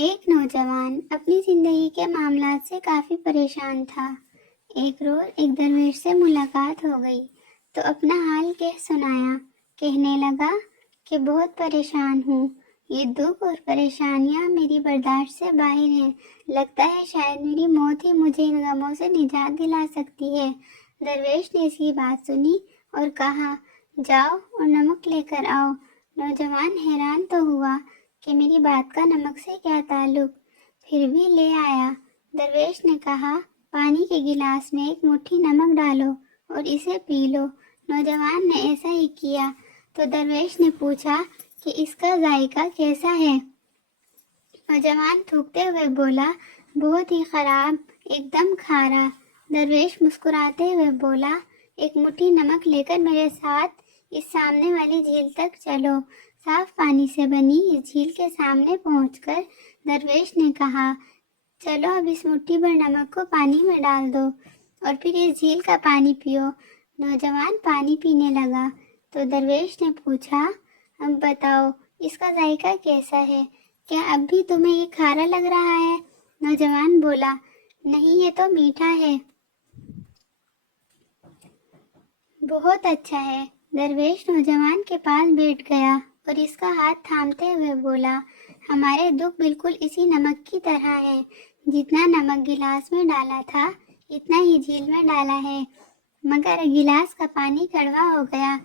ایک نوجوان اپنی زندگی کے معاملات سے کافی پریشان تھا۔ ایک روز ایک درویش سے ملاقات ہو گئی تو اپنا حال کہہ سنایا۔ کہنے لگا کہ بہت پریشان ہوں، یہ دکھ اور پریشانیاں میری برداشت سے باہر ہیں، لگتا ہے شاید میری موت ہی مجھے ان غموں سے نجات دلا سکتی ہے۔ درویش نے اس کی بات سنی اور کہا، جاؤ اور نمک لے کر آؤ۔ نوجوان حیران تو ہوا کہ میری بات کا نمک سے کیا تعلق، پھر بھی لے آیا۔ درویش نے کہا، پانی کے گلاس میں ایک مٹھی نمک ڈالو اور اسے پی لو۔ نوجوان نے ایسا ہی کیا تو درویش نے پوچھا کہ اس کا ذائقہ کیسا ہے؟ نوجوان تھوکتے ہوئے بولا، بہت ہی خراب، ایک دم کھارا۔ درویش مسکراتے ہوئے بولا، ایک مٹھی نمک لے کر میرے ساتھ اس سامنے والی جھیل تک چلو۔ صاف پانی سے بنی اس جھیل کے سامنے پہنچ کر درویش نے کہا، چلو اب اس مٹھی بھر نمک کو پانی میں ڈال دو اور پھر اس جھیل کا پانی پیو۔ نوجوان پانی پینے لگا تو درویش نے پوچھا، اب بتاؤ اس کا ذائقہ کیسا ہے؟ کیا اب بھی تمہیں یہ کھارا لگ رہا ہے؟ نوجوان بولا، نہیں، یہ تو میٹھا ہے، بہت اچھا ہے۔ درویش نوجوان کے پاس بیٹھ گیا اور اس کا ہاتھ تھامتے ہوئے بولا، ہمارے دکھ بالکل اسی نمک کی طرح ہیں، جتنا نمک گلاس میں ڈالا تھا اتنا ہی جھیل میں ڈالا ہے، مگر گلاس کا پانی کڑوا ہو گیا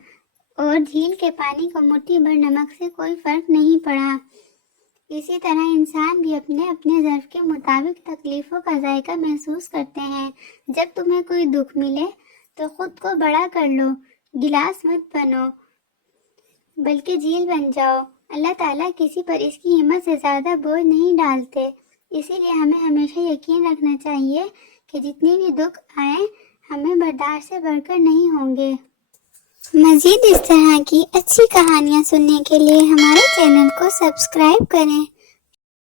اور جھیل کے پانی کو مٹھی بھر نمک سے کوئی فرق نہیں پڑا۔ اسی طرح انسان بھی اپنے اپنے ظرف کے مطابق تکلیفوں کا ذائقہ محسوس کرتے ہیں۔ جب تمہیں کوئی دکھ ملے تو خود کو بڑا کر لو، گلاس مت بنو بلکہ جھیل بن جاؤ۔ اللہ تعالیٰ کسی پر اس کی ہمت سے زیادہ بوجھ نہیں ڈالتے، اسی لیے ہمیں ہمیشہ یقین رکھنا چاہیے کہ جتنی بھی دکھ آئیں ہمیں برداشت سے بڑھ کر نہیں ہوں گے۔ مزید اس طرح کی اچھی کہانیاں سننے کے لیے ہمارے چینل کو سبسکرائب کریں۔